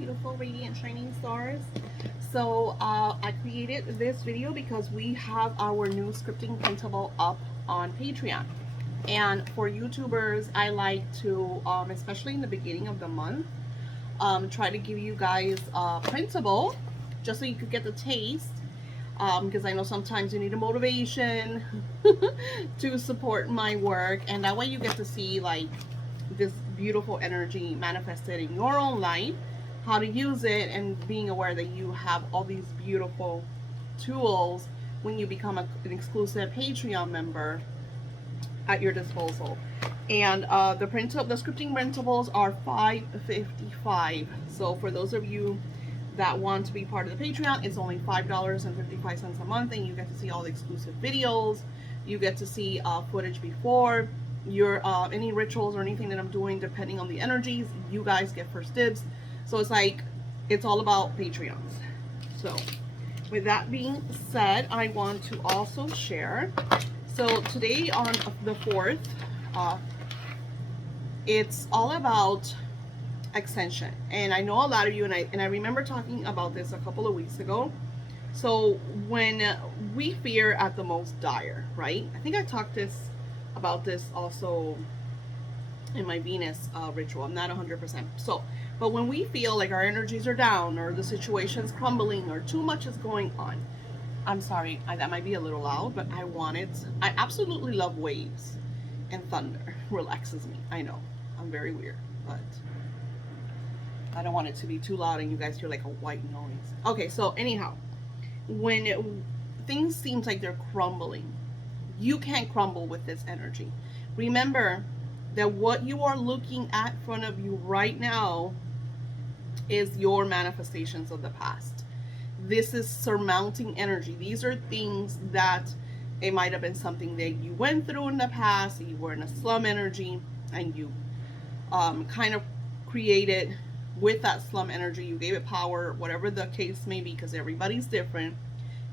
beautiful, radiant, shining stars. So I created this video because we have our new scripting printable up on Patreon. And for YouTubers, I like to, especially in the beginning of the month, try to give you guys a printable just so you could get the taste. Because I know sometimes you need a motivation to support my work, and that way you get to see like this beautiful energy manifested in your own life, how to use it, and being aware that you have all these beautiful tools when you become an exclusive Patreon member at your disposal. And the scripting printables are $5.55. So for those of you that want to be part of the Patreon, it's only $5.55 a month, and you get to see all the exclusive videos. You get to see footage before your any rituals or anything that I'm doing, depending on the energies. You guys get first dibs. So it's like, it's all about Patreons. So with that being said, I want to also share. So today on the 4th, it's all about extension. And I know a lot of you, and I remember talking about this a couple of weeks ago. So when we fear at the most dire, right? I think I talked about this also in my Venus ritual. I'm not 100%. So, but when we feel like our energies are down, or the situation's crumbling, or too much is going on, I'm sorry, that might be a little loud, but I absolutely love waves and thunder. Relaxes me. I know, I'm very weird, but I don't want it to be too loud and you guys hear like a white noise. Okay, so anyhow, when things seem like they're crumbling, you can't crumble with this energy. Remember that what you are looking at in front of you right now is your manifestations of the past. This is surmounting energy. These are things that it might have been something that you went through in the past, you were in a slum energy, and you kind of created with that slum energy, you gave it power, whatever the case may be, because everybody's different,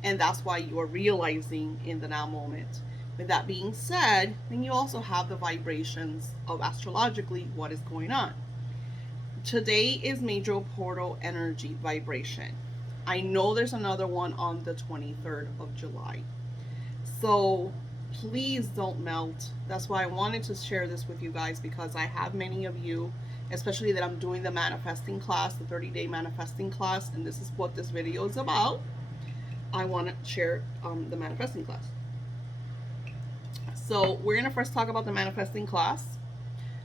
and that's why you're realizing in the now moment. With that being said, then you also have the vibrations of astrologically what is going on. Today is major portal energy vibration. I know there's another one on the 23rd of July. So please don't melt. That's why I wanted to share this with you guys, because I have many of you, especially that I'm doing the manifesting class, the 30-day manifesting class, and this is what this video is about. I want to share the manifesting class. So we're going to first talk about the manifesting class,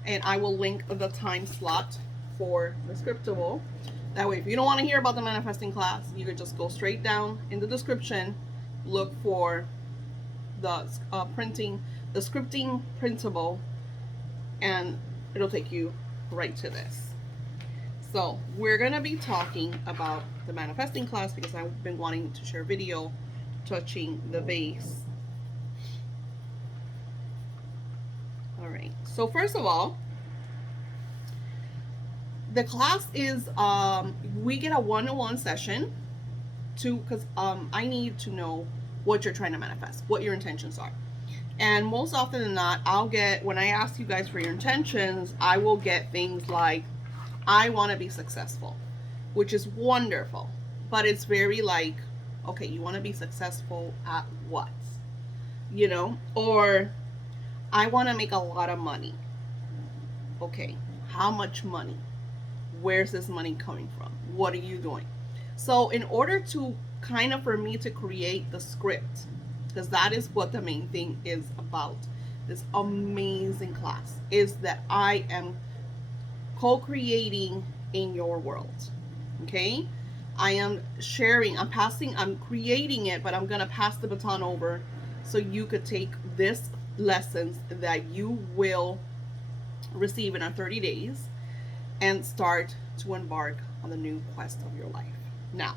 and I will link the time slot for the scriptable. That way, if you don't want to hear about the manifesting class, you could just go straight down in the description, look for the scripting printable, and it'll take you right to this. So we're going to be talking about the manifesting class because I've been wanting to share a video touching the base. All right, so first of all, the class is we get a one-on-one session because I need to know what you're trying to manifest, what your intentions are. And most often than not, when I ask you guys for your intentions, I will get things like, I want to be successful, which is wonderful, but it's very like, okay, you want to be successful at what? You know, or I want to make a lot of money. Okay, how much money? Where's this money coming from? What are you doing? So in order to kind of, for me to create the script, because that is what the main thing is about, this amazing class, is that I am co-creating in your world. Okay, I am sharing, I'm creating it, but I'm going to pass the baton over so you could take this lessons that you will receive in our 30 days and start to embark on the new quest of your life. Now,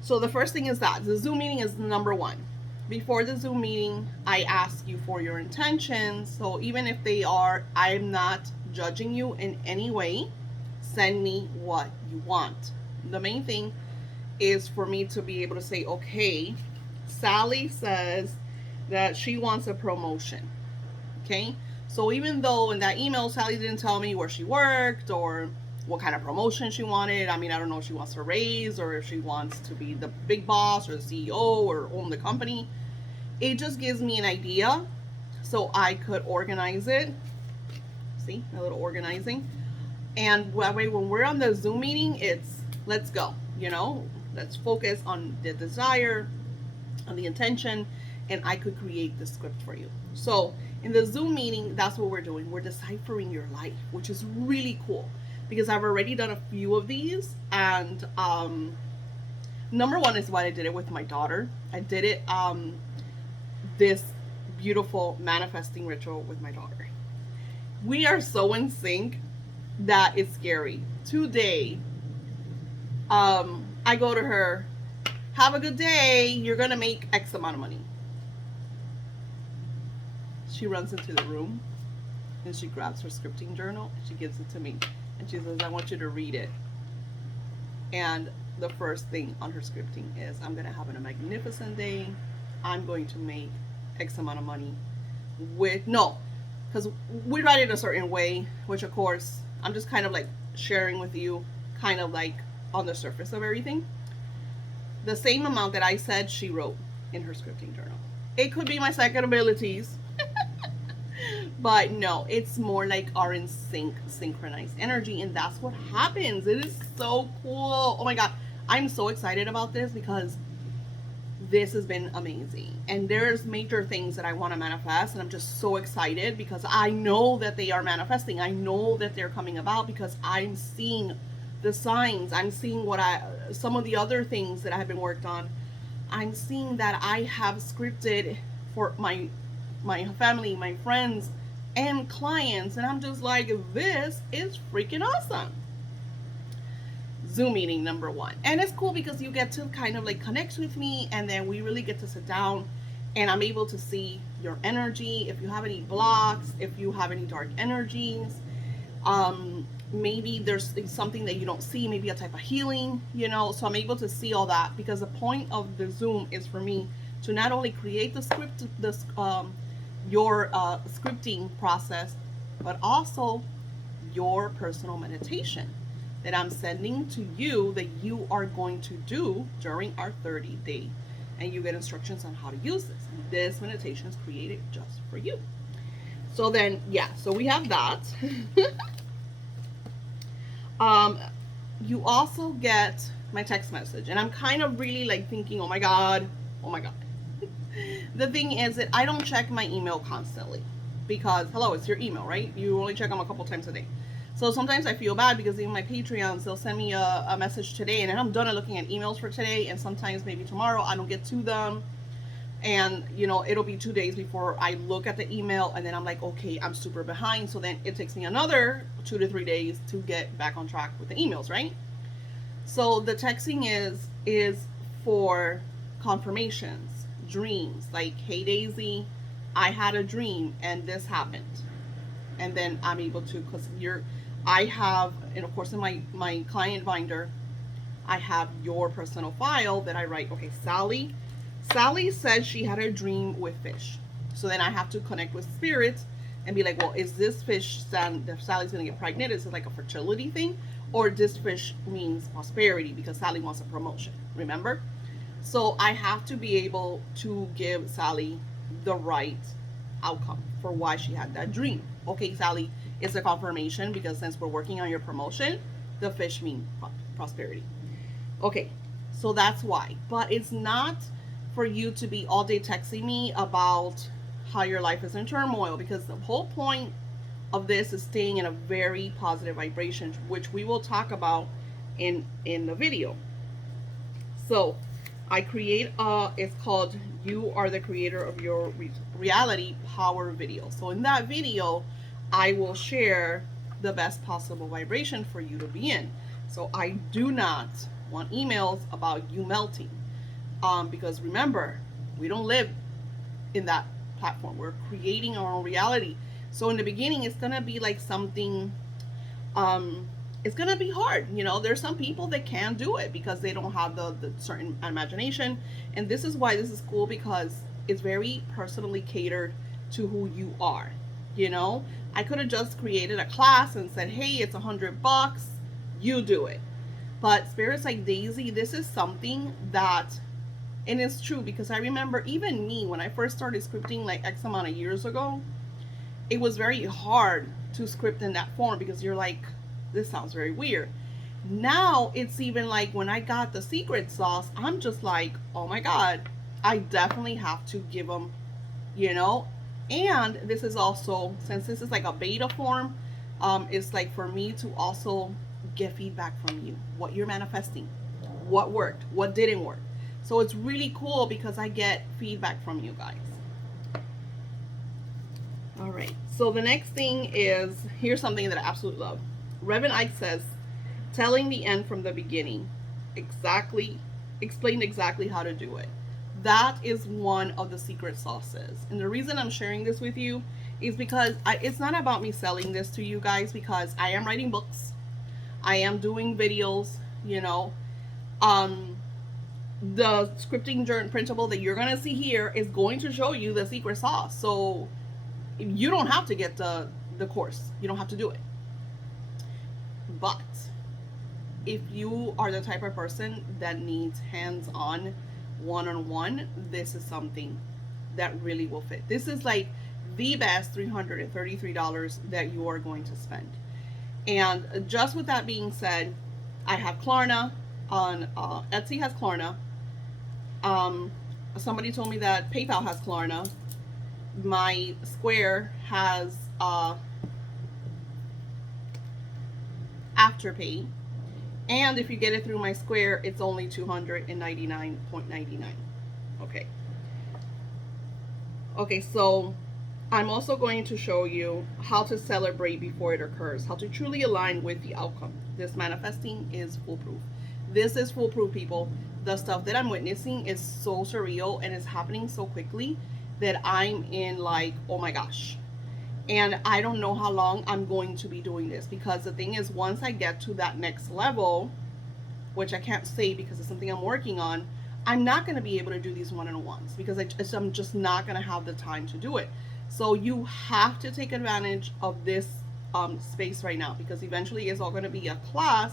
so the first thing is that the Zoom meeting is number one. Before the Zoom meeting, I ask you for your intentions. So even if I'm not judging you in any way. Send me what you want. The main thing is for me to be able to say, okay, Sally says that she wants a promotion. Okay, so even though in that email Sally didn't tell me where she worked or what kind of promotion she wanted. I mean, I don't know if she wants to raise or if she wants to be the big boss or the CEO or own the company. It just gives me an idea so I could organize it. See, a little organizing. And that way, when we're on the Zoom meeting, it's let's go, let's focus on the desire, on the intention, and I could create the script for you. So in the Zoom meeting, that's what we're doing. We're deciphering your life, which is really cool because I've already done a few of these. And number one is why I did it with my daughter. I did it this beautiful manifesting ritual with my daughter. We are so in sync that it's scary. Today, I go to her, have a good day, you're gonna make X amount of money. She runs into the room and she grabs her scripting journal and she gives it to me. And she says, I want you to read it. And the first thing on her scripting is, I'm gonna have a magnificent day. I'm going to make X amount of money because we write it a certain way, which of course I'm just kind of like sharing with you, kind of like on the surface of everything. The same amount that I said, she wrote in her scripting journal. It could be my second abilities, but no, it's more like our in sync, synchronized energy, and that's what happens. It is so cool. Oh my God, I'm so excited about this because this has been amazing. And there's major things that I want to manifest, and I'm just so excited because I know that they are manifesting. I know that they're coming about because I'm seeing the signs. I'm seeing some of the other things that have been worked on. I'm seeing that I have scripted for my family, my friends, and clients, and I'm just like, this is freaking awesome. Zoom meeting number one. And it's cool because you get to kind of like connect with me, and then we really get to sit down and I'm able to see your energy, if you have any blocks, if you have any dark energies. Maybe there's something that you don't see, maybe a type of healing, so I'm able to see all that because the point of the Zoom is for me to not only create the script, your scripting process, but also your personal meditation that I'm sending to you that you are going to do during our 30-day. And you get instructions on how to use this. This meditation is created just for you. So then, so we have that. You also get my text message. And I'm kind of really like thinking, oh my God. The thing is that I don't check my email constantly because, hello, it's your email, right? You only check them a couple times a day. So sometimes I feel bad because even my Patreons, they'll send me a message today and then I'm done looking at emails for today, and sometimes maybe tomorrow I don't get to them, and it'll be 2 days before I look at the email, and then I'm like, okay, I'm super behind. So then it takes me another 2 to 3 days to get back on track with the emails, right? So the texting is for confirmations, dreams, like, hey Daisy, I had a dream and this happened. And then I'm able to, because I have, and of course in my client binder, I have your personal file that I write, okay, Sally said she had a dream with fish. So then I have to connect with spirits and be like, well, is this fish that Sally's going to get pregnant? Is it like a fertility thing? Or this fish means prosperity because Sally wants a promotion, remember? So I have to be able to give Sally the right outcome for why she had that dream. Okay, Sally, it's a confirmation because since we're working on your promotion, the fish mean prosperity. Okay, so that's why. But it's not for you to be all day texting me about how your life is in turmoil, because the whole point of this is staying in a very positive vibration, which we will talk about in the video. So I create it's called You Are the Creator of Your Reality Power video. So in that video, I will share the best possible vibration for you to be in. So I do not want emails about you melting, because remember, we don't live in that platform. We're creating our own reality. So in the beginning, it's gonna be like something, it's gonna be hard. There's some people that can't do it because they don't have the certain imagination. And this is why this is cool, because it's very personally catered to who you are. I could have just created a class and said, hey, it's $100, you do it. But spirits like Daisy, this is something that, and it's true because I remember even me when I first started scripting like X amount of years ago, it was very hard to script in that form because you're like, this sounds very weird. Now it's even like when I got the secret sauce, I'm just like, oh my God, I definitely have to give them, you know. And this is also, since this is like a beta form, it's like for me to also get feedback from you, what you're manifesting, what worked, what didn't work. So it's really cool because I get feedback from you guys. All right, so the next thing is, here's something that I absolutely love. Reverend Ike says, telling the end from the beginning, explain exactly how to do it. That is one of the secret sauces. And the reason I'm sharing this with you is because it's not about me selling this to you guys, because I am writing books, I am doing videos, you know. The scripting journal printable that you're gonna see here is going to show you the secret sauce. So you don't have to get the course. You don't have to do it. But if you are the type of person that needs hands-on, one-on-one, this is something that really will fit. This is like the best $333 that you are going to spend. And just with that being said, I have Klarna on Etsy has Klarna. Somebody told me that PayPal has Klarna. My Square has Afterpay. And if you get it through my Square, it's only $299.99. Okay. Okay, so I'm also going to show you how to celebrate before it occurs, how to truly align with the outcome. This manifesting is foolproof. This is foolproof, people. The stuff that I'm witnessing is so surreal and it's happening so quickly that I'm in like, oh my gosh. And I don't know how long I'm going to be doing this, because the thing is, once I get to that next level, which I can't say because it's something I'm working on, I'm not going to be able to do these one-on-ones because I'm just not going to have the time to do it. So you have to take advantage of this space right now, because eventually it's all going to be a class.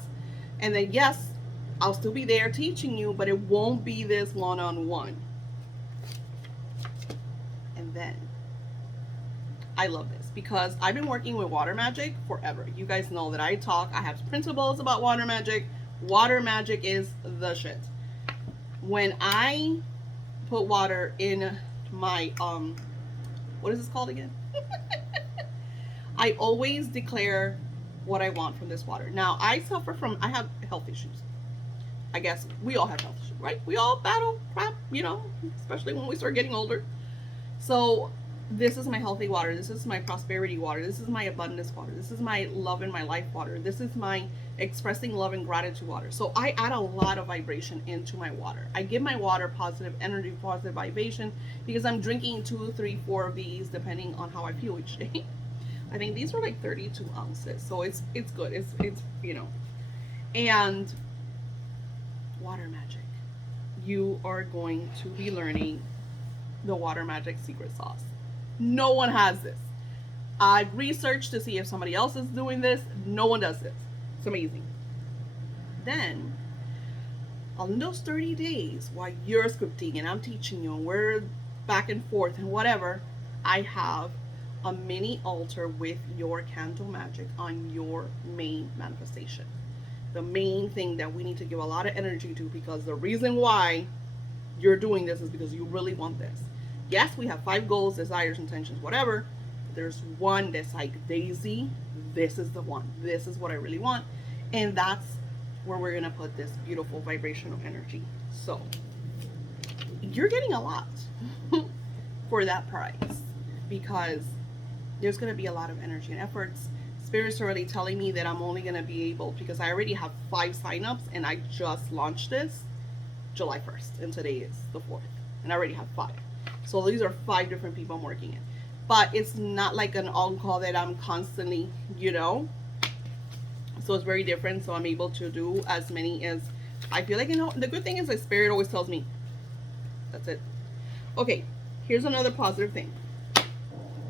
And then, yes, I'll still be there teaching you, but it won't be this one-on-one. And then I love this because I've been working with water magic forever. You guys know that I have printables about water magic. Water magic is the shit. When I put water in my, what is this called again? I always declare what I want from this water. Now, I have health issues. I guess we all have health issues, right? We all battle crap, you know, especially when we start getting older. So this is my healthy water. This is my prosperity water. This is my abundance water. This is my love in my life water. This is my expressing love and gratitude water. So I add a lot of vibration into my water. I give my water positive energy, positive vibration, because I'm drinking 2, 3, 4 of these depending on how I feel each day. I think these are like 32 ounces. So it's good. It's you know. And water magic. You are going to be learning the water magic secret sauce. No one has this. I've researched to see if somebody else is doing this. No one does this. It's amazing. Then, on those 30 days, while you're scripting and I'm teaching you and we're back and forth and whatever, I have a mini altar with your candle magic on your main manifestation. The main thing that we need to give a lot of energy to, because the reason why you're doing this is because you really want this. Yes, we have 5 goals, desires, intentions, whatever. There's one that's like, Daisy, this is the one. This is what I really want. And that's where we're going to put this beautiful vibrational energy. So you're getting a lot for that price, because there's going to be a lot of energy and efforts. Spirit's already telling me that I'm only going to be able, because I already have 5 signups and I just launched this July 1st and today is the 4th and I already have 5. So these are 5 different people I'm working in. But it's not like an on-call that I'm constantly, you know. So it's very different. So I'm able to do as many as I feel like, you know. The good thing is that Spirit always tells me. That's it. Okay, here's another positive thing.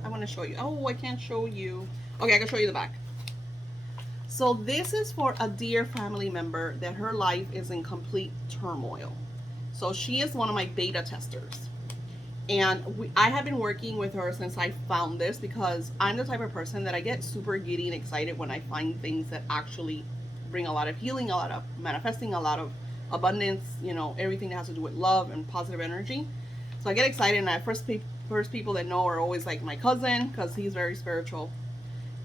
I want to show you. Oh, I can't show you. Okay, I can show you the back. So this is for a dear family member that her life is in complete turmoil. So she is one of my beta testers. And I have been working with her since I found this, because I'm the type of person that I get super giddy and excited when I find things that actually bring a lot of healing, a lot of manifesting, a lot of abundance, everything that has to do with love and positive energy. So I get excited, and I first people that know are always like my cousin, because he's very spiritual.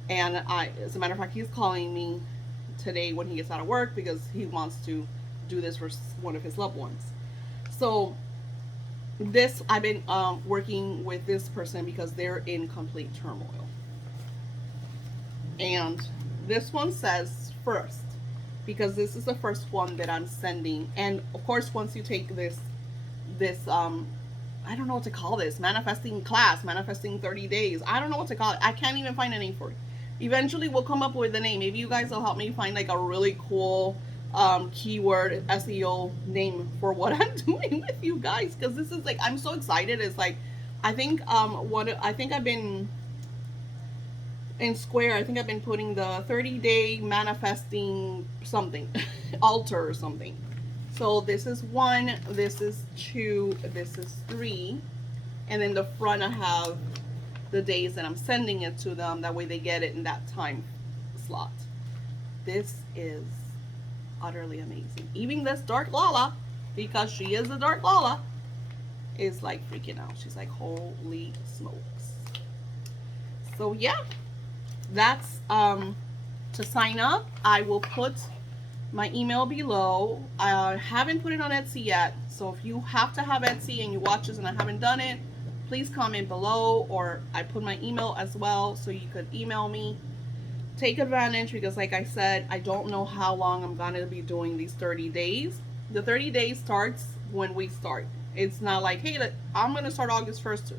And as a matter of fact, he's calling me today when he gets out of work, because he wants to do this for one of his loved ones. So this, I've been working with this person because they're in complete turmoil. And this one says first, because this is the first one that I'm sending. And of course, once you take this I don't know what to call this, manifesting class, manifesting 30 days. I don't know what to call it. I can't even find a name for it. Eventually we'll come up with a name. Maybe you guys will help me find like a really cool keyword SEO name for what I'm doing with you guys, because this is like, I'm so excited. It's like, I think I've been in Square, I think I've been putting the 30-day manifesting something altar or something. So this is 1, this is 2, this is 3, and then the front I have the days that I'm sending it to them. That way they get it in that time slot. This is utterly amazing. Even this Dark Lala, because she is a Dark Lala, is like freaking out. She's like, holy smokes. So yeah, that's to sign up. I will put my email below. I haven't put it on Etsy yet, so if you have to have Etsy and you watch this and I haven't done it, please comment below, or I put my email as well, so you could email me. Take advantage, because like I said, I don't know how long I'm gonna be doing these 30 days. The 30 days starts when we start. It's not like, hey, I'm gonna start August 1st.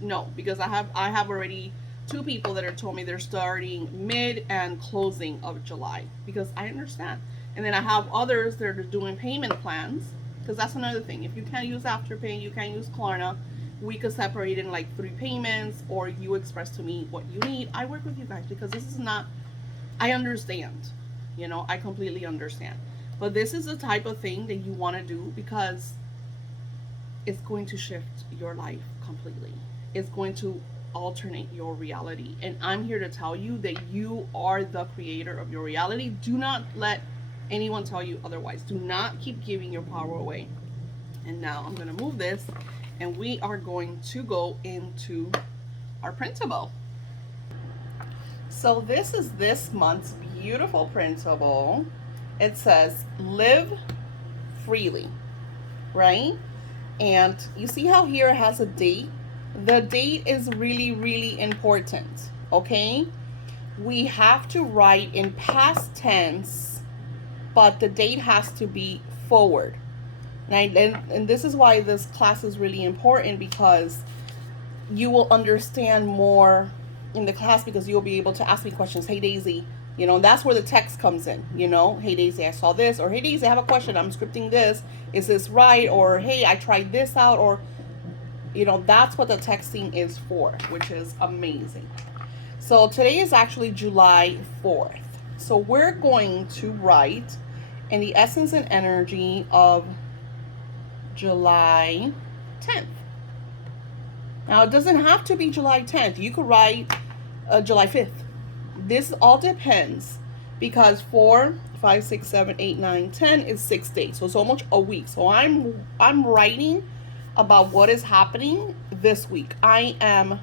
No, because I have already 2 people that are told me they're starting mid and closing of July, because I understand. And then I have others that are doing payment plans, because that's another thing. If you can't use Afterpay, you can't use Klarna, we could separate in like 3 payments, or you express to me what you need. I work with you guys, because this is not, I understand, I completely understand. But this is the type of thing that you want to do, because it's going to shift your life completely. It's going to alternate your reality. And I'm here to tell you that you are the creator of your reality. Do not let anyone tell you otherwise. Do not keep giving your power away. And now I'm going to move this, and we are going to go into our printable. So this is this month's beautiful printable. It says live freely, right? And you see how here it has a date? The date is really, really important, okay? We have to write in past tense, but the date has to be forward. And this is why this class is really important, because you will understand more in the class, because you'll be able to ask me questions. Hey Daisy, that's where the text comes in. Hey Daisy, I saw this, or hey Daisy, I have a question, I'm scripting this, is this right? Or hey, I tried this out, or that's what the texting is for, which is amazing. So today is actually July 4th. So we're going to write in the essence and energy of July 10th. Now, it doesn't have to be July 10th. You could write July 5th. This all depends, because 4, 5, 6, 7, 8, 9, 10 is 6 days. So it's almost a week. So I'm writing about what is happening this week. I am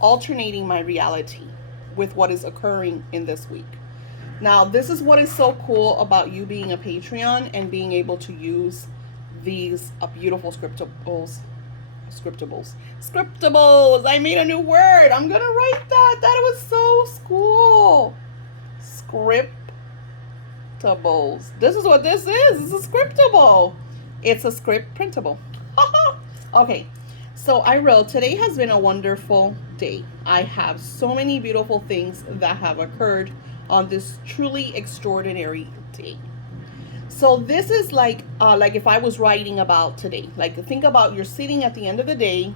alternating my reality with what is occurring in this week. Now, this is what is so cool about you being a Patreon and being able to use these beautiful scriptables. I made a new word. I'm gonna write that. That was so cool. Scriptables. This is what this is. It's a scriptable. It's a script printable. Okay, so I wrote, today has been a wonderful day. I have so many beautiful things that have occurred on this truly extraordinary day. So this is like if I was writing about today. Like, think about, you're sitting at the end of the day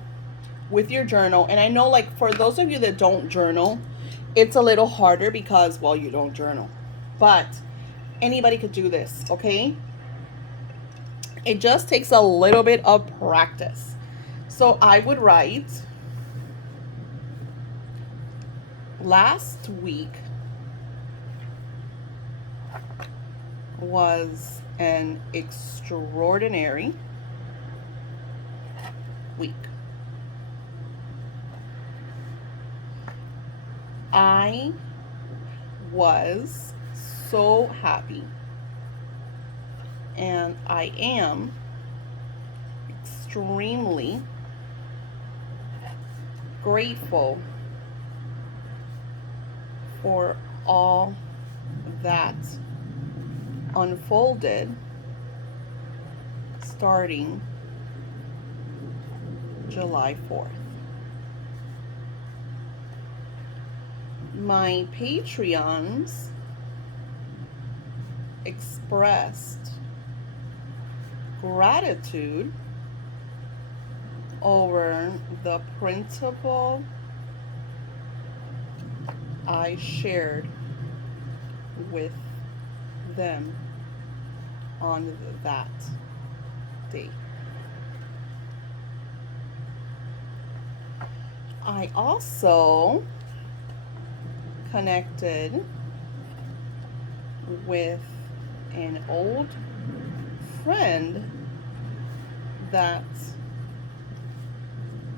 with your journal. And I know, like, for those of you that don't journal, It's a little harder because, well, you don't journal. But anybody could do this, okay? It just takes a little bit of practice. So I would write, last week was an extraordinary week. I was so happy, and I am extremely grateful for all that unfolded starting July 4th. My Patreons expressed gratitude over the printable I shared with them on that day. I also connected with an old friend that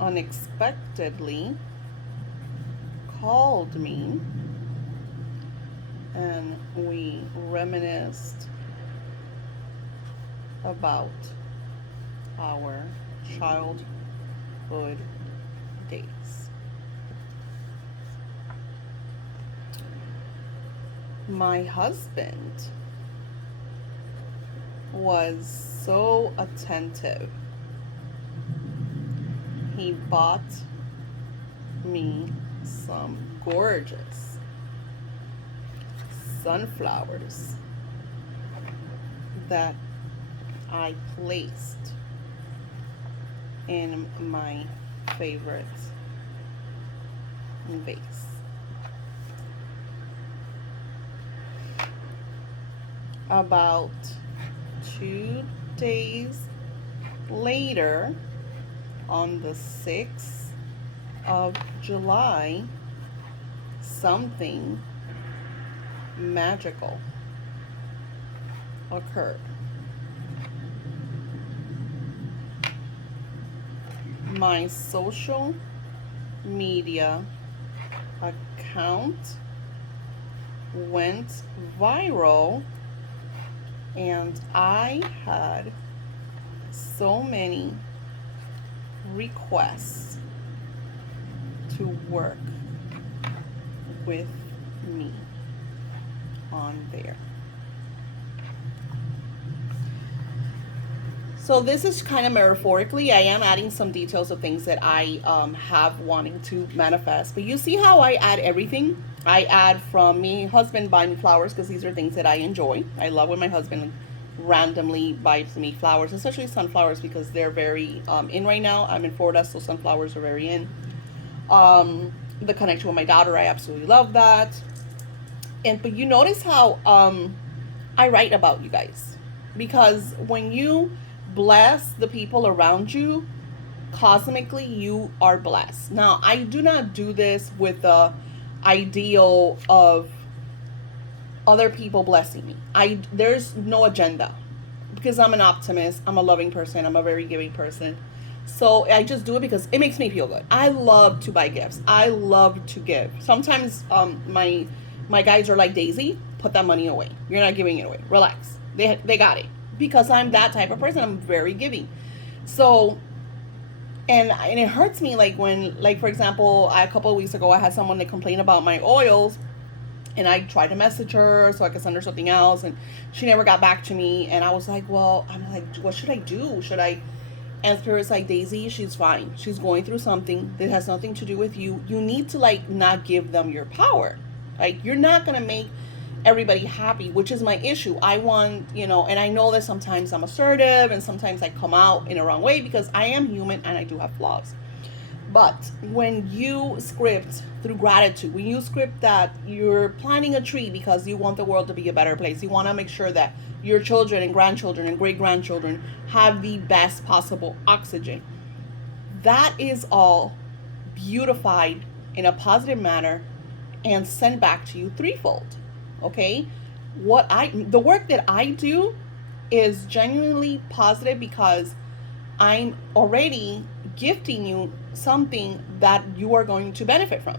unexpectedly called me, and we reminisced about our childhood days. My husband was so attentive. He bought me some gorgeous sunflowers that I placed in my favorite vase. About 2 days later, on the 6th of July, something magical occurred. My social media account went viral, and I had so many requests to work with me on there. So this is kind of metaphorically. I am adding some details of things that I have wanting to manifest. But you see how I add everything? I add from me husband buying me flowers because these are things that I enjoy. I love when my husband randomly buys me flowers, especially sunflowers because they're very in right now. I'm in Florida, so sunflowers are very in. The connection with my daughter, I absolutely love that. But you notice how I write about you guys, because when you bless the people around you, cosmically you are blessed. Now, I do not do this with the ideal of other people blessing me. There's no agenda, because I'm an optimist, I'm a loving person, I'm a very giving person. So I just do it because it makes me feel good. I love to buy gifts. I love to give. Sometimes my guys are like, Daisy, put that money away. You're not giving it away. Relax. They got it. Because I'm that type of person. I'm very giving. So and it hurts me, like when, like, for example, a couple of weeks ago I had someone that complained about my oils, and I tried to message her so I could send her something else, and she never got back to me. And I was like, well, I'm like, what should I do? Should I? And Spirit's like, Daisy, she's fine. She's going through something that has nothing to do with you. You need to, like, not give them your power. Like, you're not gonna make everybody happy, which is my issue. I want, and I know that sometimes I'm assertive and sometimes I come out in a wrong way because I am human and I do have flaws. But when you script through gratitude, when you script that you're planting a tree because you want the world to be a better place, you want to make sure that your children and grandchildren and great grandchildren have the best possible oxygen, that is all beautified in a positive manner and sent back to you threefold. Okay? The work that I do is genuinely positive because I'm already gifting you something that you are going to benefit from.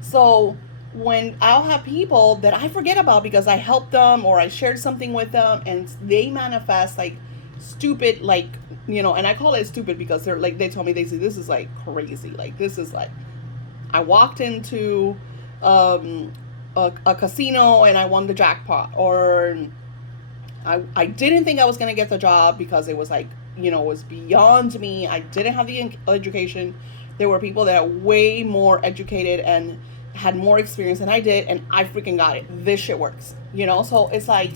So when I'll have people that I forget about because I helped them or I shared something with them and they manifest like stupid, like, and I call it stupid because they're like, they tell me, they say, this is like crazy. Like, this is like, I walked into um, a casino and I won the jackpot, or I didn't think I was going to get the job because it was like, it was beyond me. I didn't have the education. There were people that are way more educated and had more experience than I did, and I freaking got it. This shit works, So it's like,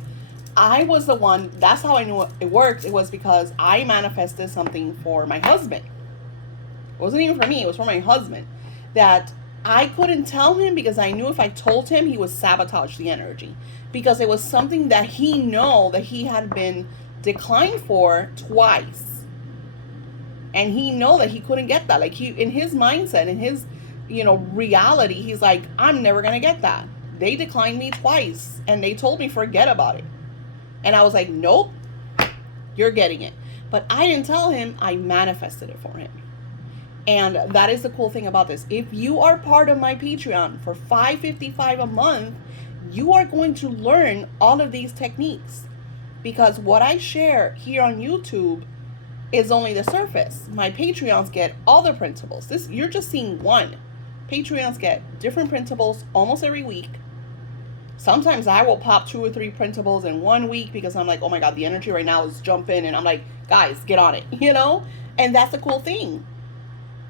I was the one, that's how I knew it worked. It was because I manifested something for my husband. It wasn't even for me, it was for my husband. That I couldn't tell him because I knew if I told him, he would sabotage the energy. Because it was something that he know that he had been declined for twice. And he know that he couldn't get that. Like, he, in his mindset, in his, reality, he's like, I'm never going to get that. They declined me twice and they told me forget about it. And I was like, nope, you're getting it. But I didn't tell him, I manifested it for him. And that is the cool thing about this. If you are part of my Patreon for $5.55 a month, you are going to learn all of these techniques. Because what I share here on YouTube is only the surface. My Patreons get all the printables. This, you're just seeing one. Patreons get different printables almost every week. Sometimes I will pop 2 or 3 printables in 1 week because I'm like, oh my God, the energy right now is jumping. And I'm like, guys, get on it, And that's the cool thing.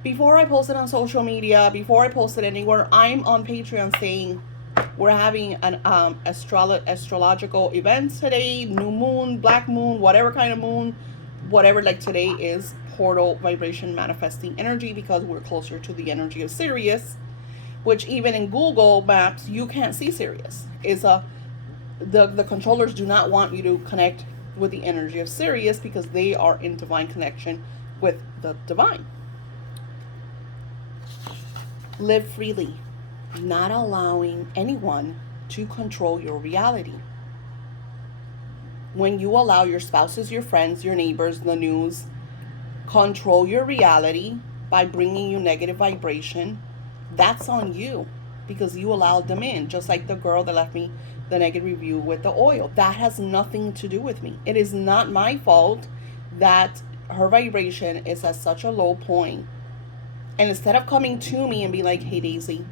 Before I post it on social media, before I post it anywhere, I'm on Patreon saying we're having an astrological event today, new moon, black moon, whatever kind of moon, whatever. Like, today is portal vibration manifesting energy because we're closer to the energy of Sirius, which even in Google Maps you can't see Sirius. The controllers do not want you to connect with the energy of Sirius because they are in divine connection with the divine. Live freely, not allowing anyone to control your reality. When you allow your spouses, your friends, your neighbors, the news, control your reality by bringing you negative vibration, that's on you because you allowed them in. Just like the girl that left me the negative review with the oil. That has nothing to do with me. It is not my fault that her vibration is at such a low point. And instead of coming to me and be like, hey Daisy,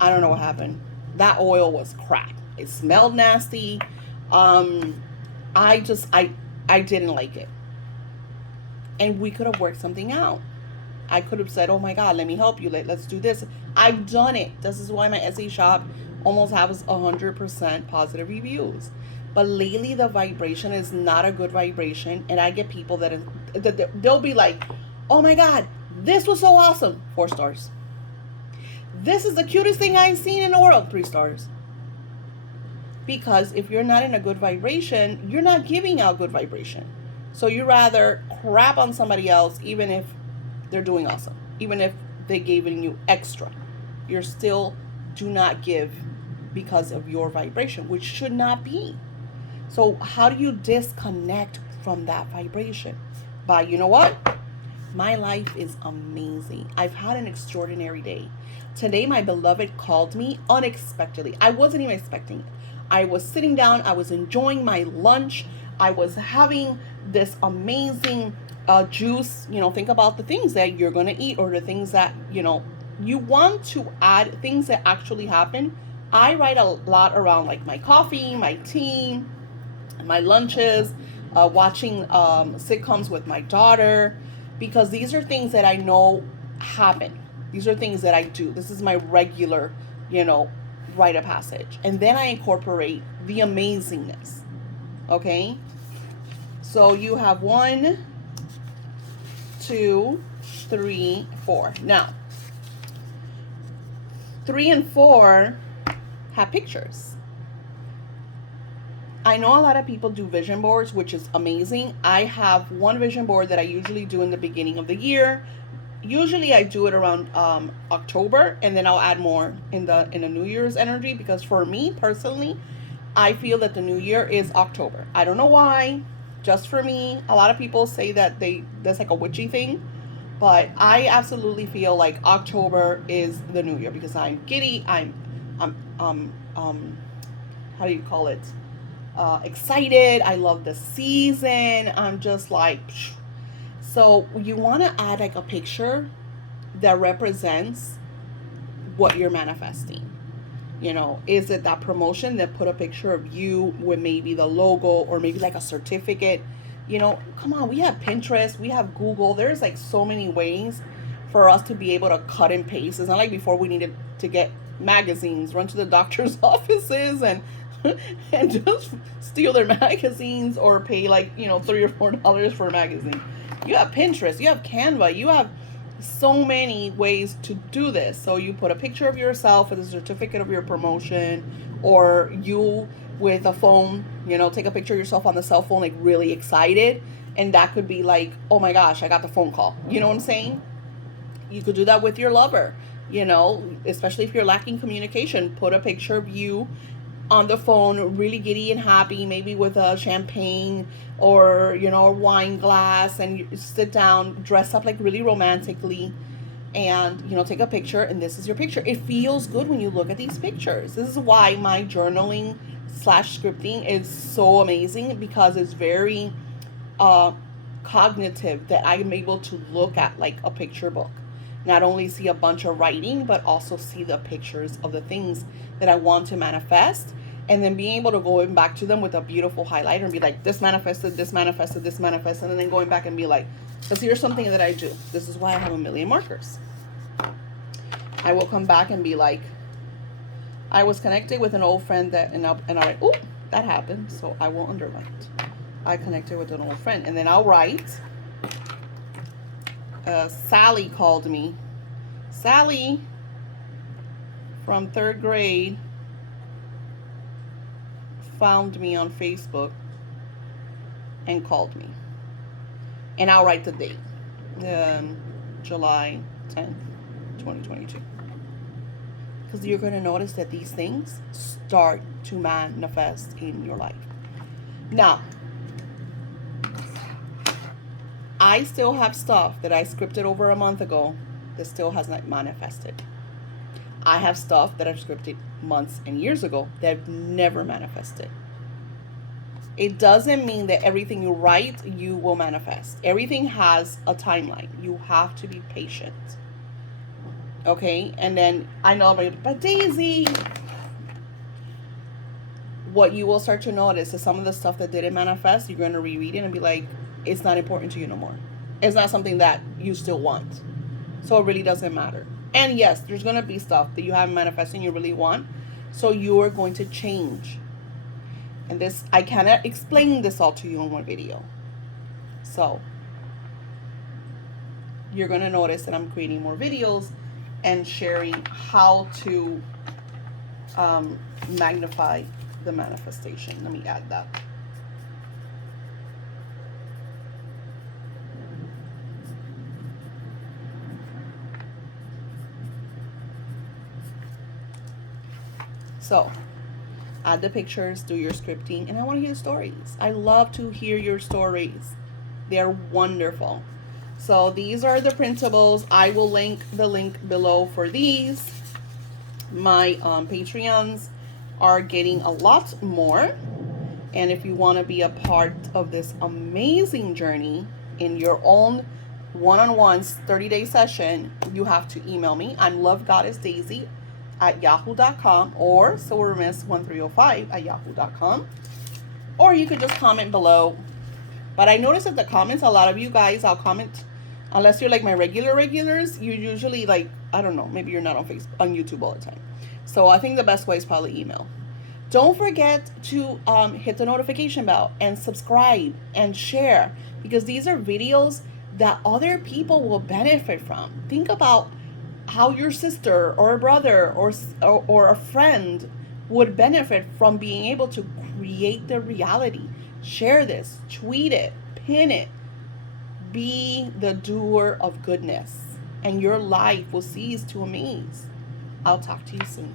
I don't know what happened. That oil was crap. It smelled nasty. I didn't like it. And we could have worked something out. I could have said, oh my God, let me help you. Let's do this. I've done it. This is why my Etsy shop almost has 100% positive reviews. But lately the vibration is not a good vibration. And I get people that they'll be like, oh my God, this was so awesome. 4 stars. This is the cutest thing I've seen in the world. 3 stars. Because if you're not in a good vibration, you're not giving out good vibration. So you rather crap on somebody else, even if they're doing awesome. Even if they giving you extra. You're still do not give because of your vibration, which should not be. So how do you disconnect from that vibration? By, you know what? My life is amazing. I've had an extraordinary day. Today, my beloved called me unexpectedly. I wasn't even expecting it. I was sitting down. I was enjoying my lunch. I was having this amazing juice. Think about the things that you're going to eat or the things that, you want to add things that actually happen. I write a lot around like my coffee, my tea, my lunches, watching sitcoms with my daughter. Because these are things that I know happen. These are things that I do. This is my regular, rite of passage. And then I incorporate the amazingness. Okay? So you have 1, 2, 3, 4. Now, 3 and 4 have pictures. I know a lot of people do vision boards, which is amazing. I have one vision board that I usually do in the beginning of the year. Usually I do it around October, and then I'll add more in the New Year's energy, because for me personally, I feel that the new year is October. I don't know why. Just for me. A lot of people say that that's like a witchy thing, but I absolutely feel like October is the new year, because I'm giddy. I'm how do you call it? Excited. I love the season. I'm just like, psh. So you want to add like a picture that represents what you're manifesting. You know, is it that promotion that put a picture of you with maybe the logo, or maybe like a certificate? You know, come on, we have Pinterest, we have Google. There's like so many ways for us to be able to cut and paste. It's not like before we needed to get magazines, run to the doctor's offices and and just steal their magazines, or pay like, you know, $3 or $4 for a magazine. You have Pinterest, you have Canva, you have so many ways to do this. So you put a picture of yourself with a certificate of your promotion, or you with a phone, you know, take a picture of yourself on the cell phone, like really excited. And that could be like, oh my gosh, I got the phone call. You know what I'm saying? You could do that with your lover, you know, especially if you're lacking communication. Put a picture of you on the phone, really giddy and happy, maybe with a champagne, or, you know, a wine glass, and you sit down, dress up like really romantically, and, you know, take a picture, and this is your picture. It feels good when you look at these pictures. This is why my journaling slash scripting is so amazing, because it's very cognitive, that I'm able to look at like a picture book. Not only see a bunch of writing, but also see the pictures of the things that I want to manifest, and then being able to go back to them with a beautiful highlighter and be like, this manifested, this manifested, this manifested, and then going back and be like, because here's something that I do. This is why I have a million markers. I will come back and be like, I was connected with an old friend that, and I'm like, oh, that happened, so I will underline it. I connected with an old friend, and then I'll write, Sally called me. Sally from 3rd grade found me on Facebook and called me. And I'll write the date, July 10th, 2022. Because you're going to notice that these things start to manifest in your life. Now, I still have stuff that I scripted over a month ago that still has not manifested. I have stuff that I've scripted months and years ago that have never manifested. It doesn't mean that everything you write, you will manifest. Everything has a timeline. You have to be patient. Okay? And then I know, but Daisy, what you will start to notice is some of the stuff that didn't manifest, you're going to reread it and be like, it's not important to you no more. It's not something that you still want. So it really doesn't matter. And yes, there's going to be stuff that you haven't manifested and you really want. So you're going to change. And this, I cannot explain this all to you in one video. So you're going to notice that I'm creating more videos and sharing how to magnify the manifestation. Let me add that. So, add the pictures, do your scripting, and I want to hear stories. I love to hear your stories. They're wonderful. So, these are the printables. I will link the link below for these. My Patreons are getting a lot more. And if you want to be a part of this amazing journey in your own one-on-one 30-day session, you have to email me. I'm lovegoddessdaisy@yahoo.com or solarmiss1305@yahoo.com, or you could just comment below. But I noticed that the comments, a lot of you guys, I'll comment, unless you're like my regulars, you usually like, I don't know, maybe you're not on Facebook, on YouTube all the time. So I think the best way is probably email. Don't forget to hit the notification bell and subscribe and share, because these are videos that other people will benefit from. Think about how your sister or a brother or a friend would benefit from being able to create their reality. Share this, tweet it, pin it. Be the doer of goodness, and your life will cease to amaze. I'll talk to you soon.